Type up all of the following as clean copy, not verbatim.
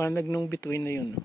liwanag nung bituin na yun, no?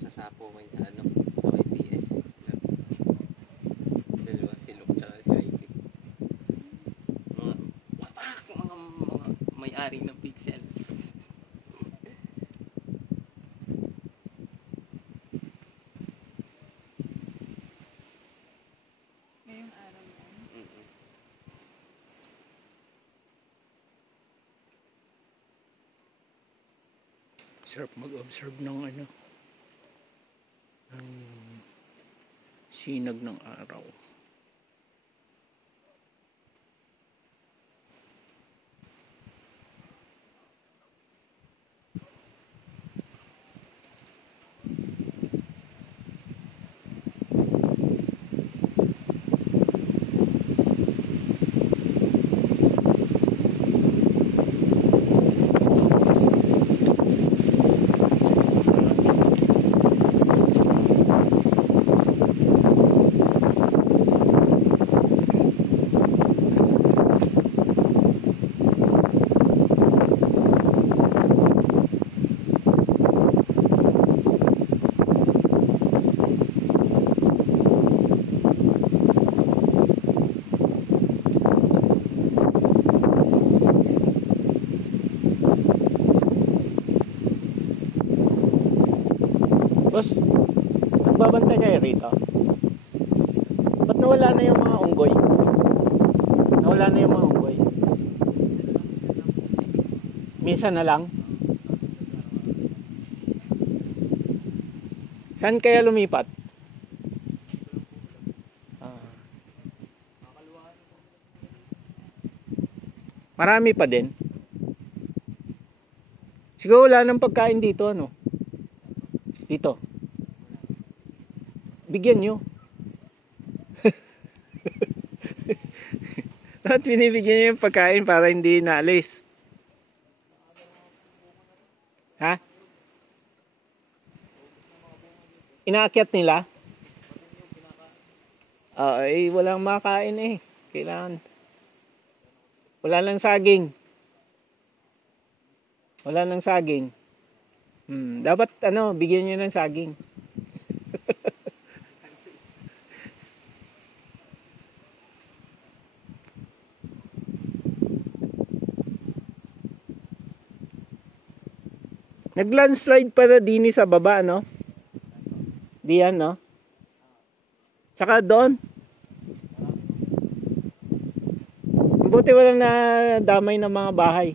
Sasapo ko sa ano, sa YPS. Dalawa si Luke tsaka si IP. Mga watak, mga may-ari ng pixels. Ngayong araw yan. Sarap mag-observe ng ano, ng sinag ng araw. Boss, nagbabantay kayo rito? Ba't nawala na yung mga unggoy? Nawala na yung mga unggoy? Minsan na lang? Saan kaya lumipat? Marami pa din. Siguro wala nang pagkain dito, ano? Dito. Bigyan nyo. At binibigyan nyo yung pagkain para hindi naalis. Ha? Inaakyat nila? Walang makain eh. Kailangan. Wala lang saging. Wala lang saging. Dapat ano, bigyan nyo ng saging. Nag-landslide para din sa baba, no? Diyan, no? Tsaka doon. Buti walang nadamay ng mga bahay.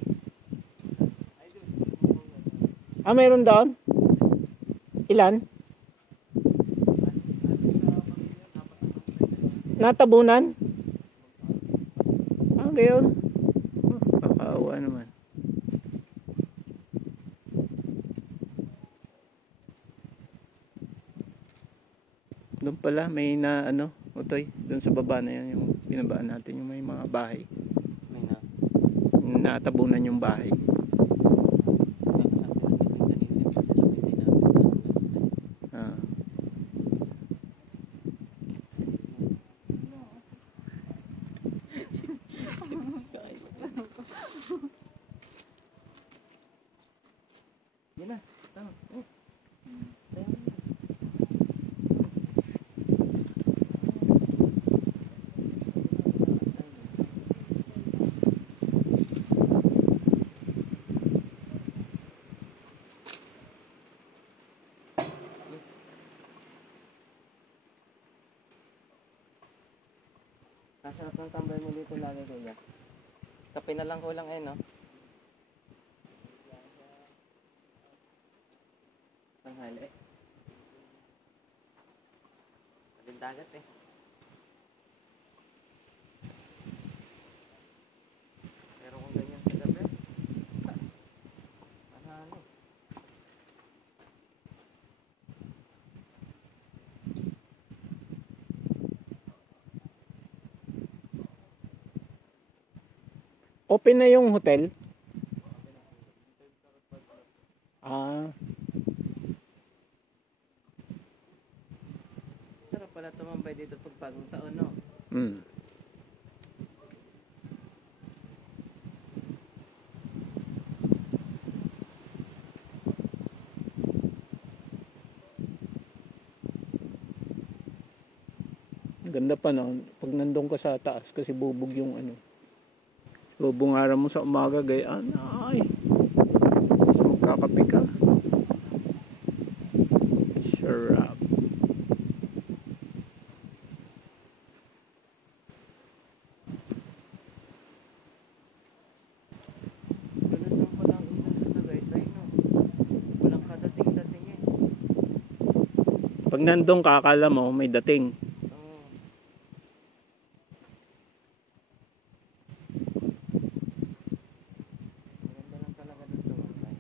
Mayroon doon? Ilan? Natabunan? Gayon. Kakaawa naman. Doon pala may na ano, Utoy, doon sa baba na yan yung binabaan natin, yung may mga bahay. May na. Natabunan yung bahay. Sarap ng tambay mo dito lagi, kuya. Kape na lang kulang no? Tanghali. Maling dagat Pero kung ganyan sa gabi, ano? Open na yung hotel? Ah, Sarap pala tumambay dito pag bagong taon, no? hmm. Ganda pa no, pag nandun ka sa taas kasi bubog yung ano. Bubungaran mo sa umaga gayaan. Ay, mas magkakape ka. Sarap. Ganun lang pala ang ilog sa Tagaytay, no? Walang kadating-dating Pag nandun ka, akala mo may dating. Oo. Maganda lang talaga doon tumambay.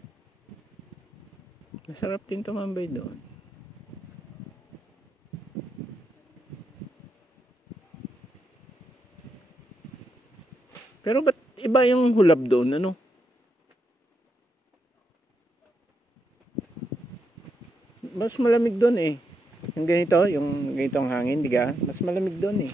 Masarap din tumambay doon. Pero ba't iba yung hulab doon, ano? Mas malamig doon eh. Yung ganitong hangin, di ka? Mas malamig doon eh.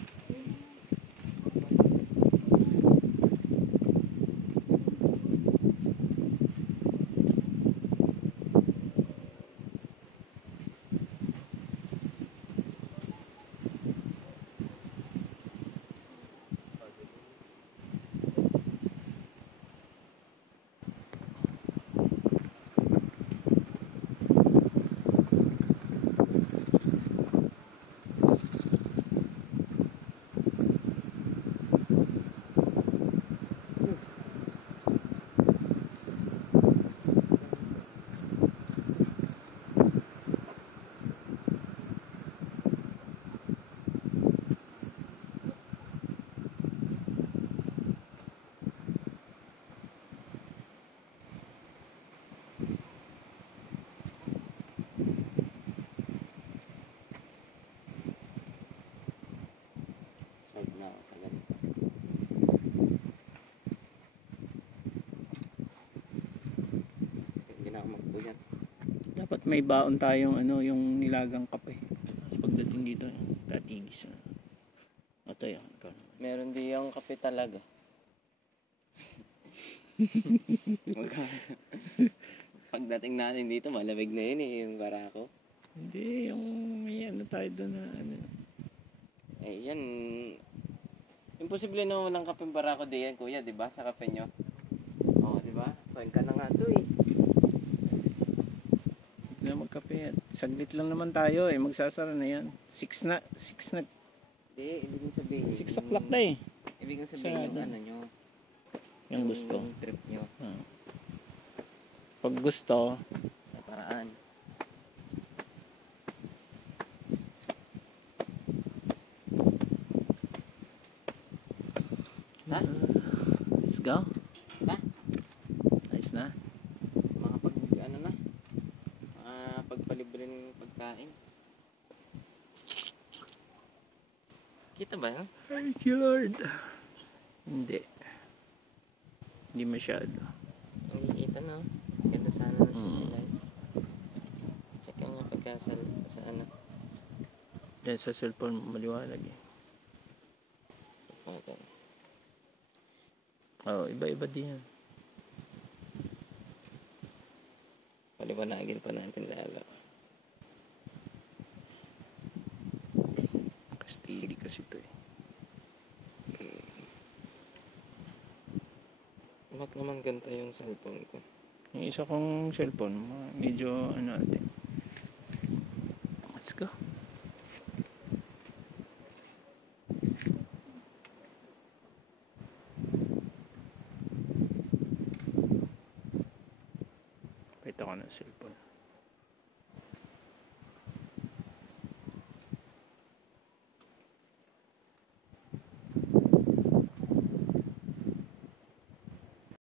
Side na ako sa ganito. Hindi na ako magpuyat. Dapat may baon tayong ano, yung nilagang kape. Tapos pagdating dito, tatigis na. Ito yan. Meron di yung kape talaga. Pagdating natin dito, malamig na yun yung barako. Hindi, yung may ano tayo doon na ano. Eh, yan. Imposible na walang kapeng barako diyan, kuya, di ba? Sa kape nyo. Oo, di ba? Kain ka na nga to eh. Hindi na magkape. Saglit lang naman tayo eh. Magsasara na yan. 6 na. Hindi, ibig sabihin. 6 o'clock na eh. Ibig sabihin yung Sa- ano nyo. Yung gusto. Yung trip nyo. Pag gusto, Sa paraan. Ha? let's go. Ha? Nice na. Mga pag, ano na? Mga pagpalibre ng pagkain. Kita ba yun? Thank you, Lord. Hindi. Hindi masyado. Ang kikita no? Ganda sana ng city lights. Check nga pagka sa ano. Dahil sa cellphone, maliwanag eh. Okay. Oo, iba-iba din yan. Paliwanagin pa natin lalo. Steady kasi ito eh. Bakit naman ganito yung cellphone ko? Yung isa kong cellphone, medyo ano natin. Let's go. ako ng cellphone.